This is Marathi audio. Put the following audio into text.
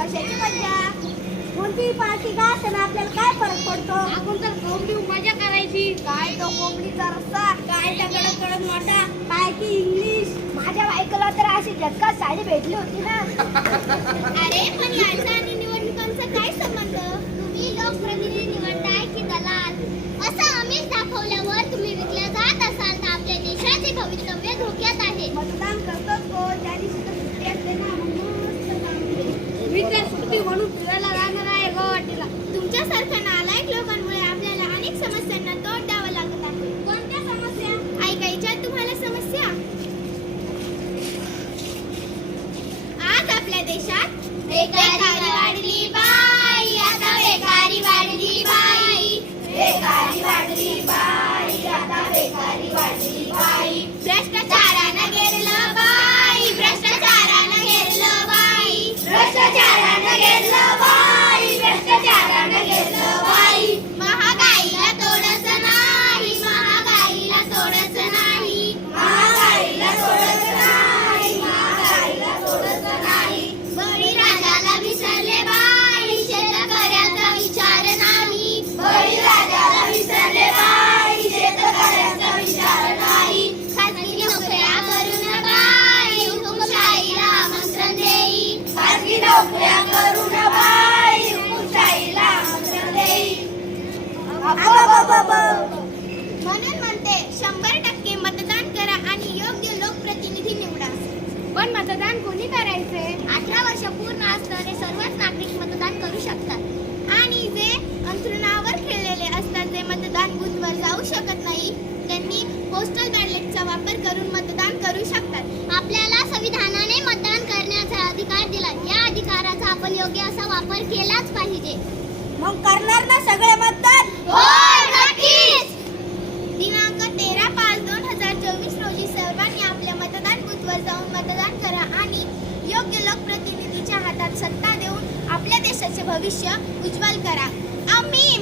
कशाची मजा कोणतीही पार्टी का असं आपल्याला काय फरक पडतो? आपण तर कोंबडी मजा करायची. काय तो कोंबडीचा रस्ता काय त्या कडक कडक मोठा काय की इंग्लिश? माझ्या बायकोला तर अशी झटका साडी भेटली होती ना. अरे पण याचा आणि निवडणुकांचा काय संबंध? तुम्ही लोकप्रतिनिधी निवडताय की दलाल? असं आमिष दाखवल्यावर तुम्ही विकल्या जात असाल तर आपल्या देशाचे भवितव्य धोक्यात आहे. मतदान करतोच कोण त्या दिवशी Break, break. म्हणून म्हणते शंभर टक्के मतदान करा आणि योग्य लोकप्रतिनिधी निवडा. पण मतदान कोणी करायचे अठरा वर्ष पूर्ण असणारे सर्वच नागरिक मतदान करू शकतात. आणि जे अंथरुणावर खेळलेले असतात जे मतदान बूथवर जाऊ शकत नाही त्यांनी पोस्टल बॅलेटचा वापर करून मतदान करू शकतात. आपल्याला संविधानाने मतदान करण्याचा अधिकार दिला. या अधिकाराचा आपण योग्य असा वापर केलाच पाहिजे. मग करणार ना सगळे मतदान? मतदान करा आणि योग्य लोकप्रतिनिधीच्या हातात सत्ता देऊन आपल्या देशाचे भविष्य उज्ज्वल करा. आम्ही